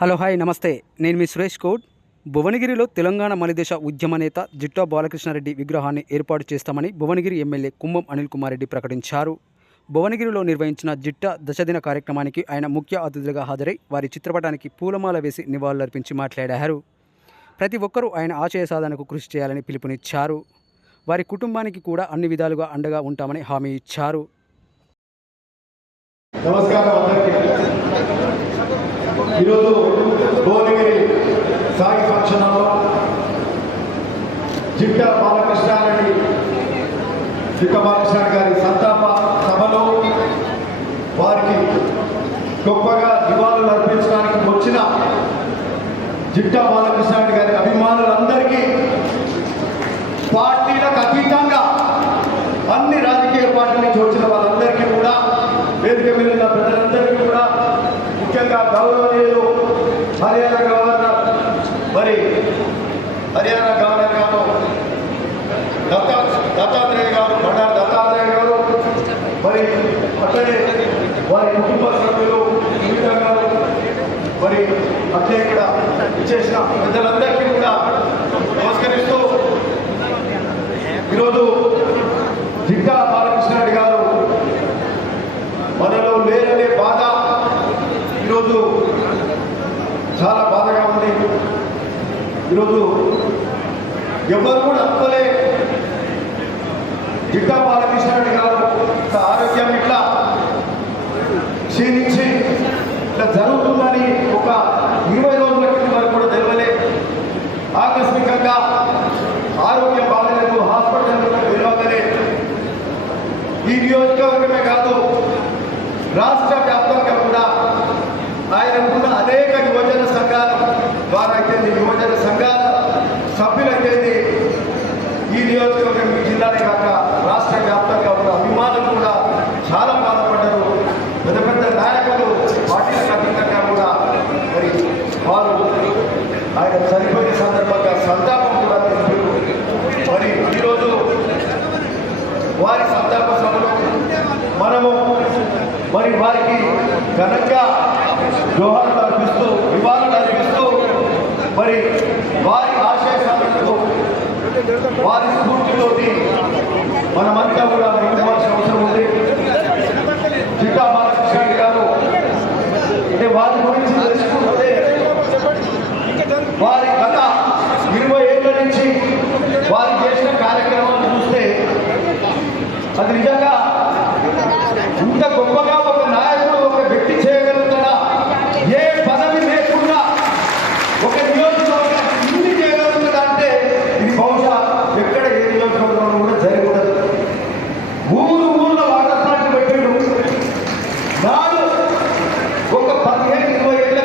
Hello hi నమస్తే. నేను మీ సురేష్ గౌడ్. భువనగిరిలో తెలంగాణ మలిదశ ఉద్యమ నేత జిట్టా బాలకృష్ణారెడ్డి విగ్రహాన్ని ఏర్పాటు చేస్తామని భువనగిరి ఎమ్మెల్యే కుంభం అనిల్ కుమార్ రెడ్డి ప్రకటించారు. భువనగిరిలో నిర్వహించిన జిట్టా దశదిన కార్యక్రమానికి ఆయన ముఖ్య అతిథులుగా హాజరై వారి చిత్రపటానికి పూలమాల వేసి నివాళులర్పించి మాట్లాడారు. ప్రతి ఒక్కరూ ఆయన ఆశయ సాధనకు కృషి చేయాలని పిలుపునిచ్చారు. వారి కుటుంబానికి కూడా అన్ని విధాలుగా అండగా ఉంటామని హామీ ఇచ్చారు. నమస్కారం అందరికీ. ఈరోజు భువనగిరి సాయి ఫంక్షన్ హాల్లో జిట్టా బాలకృష్ణారెడ్డి గారి సంతాప సభలో వారికి గొప్పగా నివాళులు అర్పించడానికి వచ్చిన జిట్టా బాలకృష్ణారెడ్డి గారి అభిమానులందరికీ పార్టీలకు అతీతంగా అన్ని రాజకీయ పార్టీల నుంచి వచ్చిన వాళ్ళందరికీ కూడా, వేదిక మీద ఉన్న ప్రజలందరికీ కూడా, ముఖ్యంగా గౌరవనీయులు హర్యానా గవర్నర్ గారు దత్తాత్రేయ గారు, బండారు దత్తాత్రేయ గారు, మరి అట్లనే వారి కుటుంబ సభ్యులు సునీత గారు, మరి అట్లే ఇక్కడ ఇచ్చేసిన ప్రజలందరికీ కూడా నమస్కరిస్తూ, ఈరోజు జిట్టా బాలకృష్ణారెడ్డి గారు మనలో లేరనే బాధ ఈరోజు చాలా బాధగా ఉంది. ఈరోజు ఎవరు కూడా అనుకోలే జిట్టా బాలకృష్ణారెడ్డి గారు ఆరోగ్యం ఇట్లా క్షీణించి ఇట్లా జరుగుతుందని ఒక 20 రోజుల క్రితం వరకు కూడా తెలియలే. ఆకస్మికంగా ఆరోగ్యం బాగలేదు, హాస్పిటల్లో తెలియగానే ఈ నియోజకవర్గమే కాదు రాష్ట్ర వ్యాప్తంగా కూడా ఆయనకున్న అనేక యువజన సంఘాల ద్వారా అయితే యువజన సంఘాల సభ్యులైతే ఈ నియోజకవర్గం ఈ జిల్లానే కాక రాష్ట్ర వ్యాప్తంగా ఉన్న అభిమానులు కూడా చాలా బాధపడ్డారు. పెద్ద పెద్ద నాయకులు పార్టీలకు అతీతంగా కూడా మరి వారు ఆయన చనిపోయిన సందర్భంగా సంతాపం కూడా తెలిపారు. మరి ఈరోజు వారి సంతాప సభలో మనము మరి వారికి ఘనంగా జోహార్లు అర్పిస్తూ నివాళులు అర్పిస్తూ మరి వారి ఆశయ సాధనకు వారి స్ఫూర్తితోటి మనమంతా కూడా ముందుకోవాల్సిన అవసరం ఉంది. జిట్టా బాలకృష్ణ గారు అంటే వారి గురించి తెలుసుకుంటే వారి గత 20 ఏళ్ల నుంచి వారు చేసిన కార్యక్రమాలు చూస్తే అది నిజంగా ఇంత గొప్పగా ఒక నాయకుడు ఒక వ్యక్తి చేయగలుగుతాడా? ఏ పదవి లేకుండా ఒక నియోజకవర్గం ఇంటి చేయగలుగుతాడా అంటే ఇది బహుశా ఎక్కడ ఏ నియోజకవర్గంలో కూడా జరగకూడదు. ఊళ్ళో వాటర్ ప్లాంట్ పెట్టాడు. నాడు ఒక 15-20 ఏళ్ళ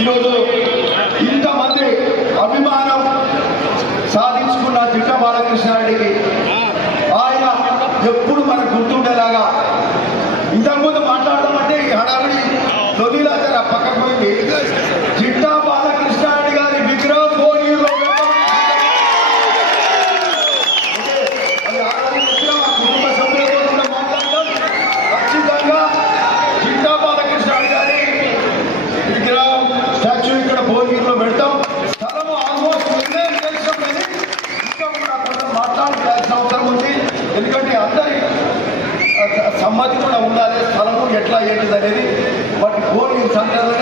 ఈరోజు ఇంతమంది అభిమానం సాధించుకున్న జిట్టా బాలకృష్ణారెడ్డికి ఆయన ఎప్పుడు మనకు గుర్తుండేలాగా ఇంతకుముందు మాట్లాడదామంటే ఈ హడావిడి తొలిలా పక్కకు పోయింది. జిట్టా బాలకృష్ణారెడ్డి గారి విగ్రహం భువనగిరిలో కుటుంబ సభ్యులతో కూడా మాట్లాడతాం. ఖచ్చితంగా జిట్టా బాలకృష్ణారెడ్డి గారి విగ్రహం స్టాచ్యూ ఇక్కడ భువనగిరిలో పెడతాం. స్థలము ఆల్మోస్ట్ నిర్ణయం చేస్తాం, కానీ ఇంకా కూడా కొంచెం మాట్లాడాల్సిన అవసరం ఉంది. ఎందుకంటే అందరి సమ్మతి కూడా ఉండాలి, స్థలము ఎట్లా ఏంటిది అనేది. బట్ భువనగిరి సెంటర్లో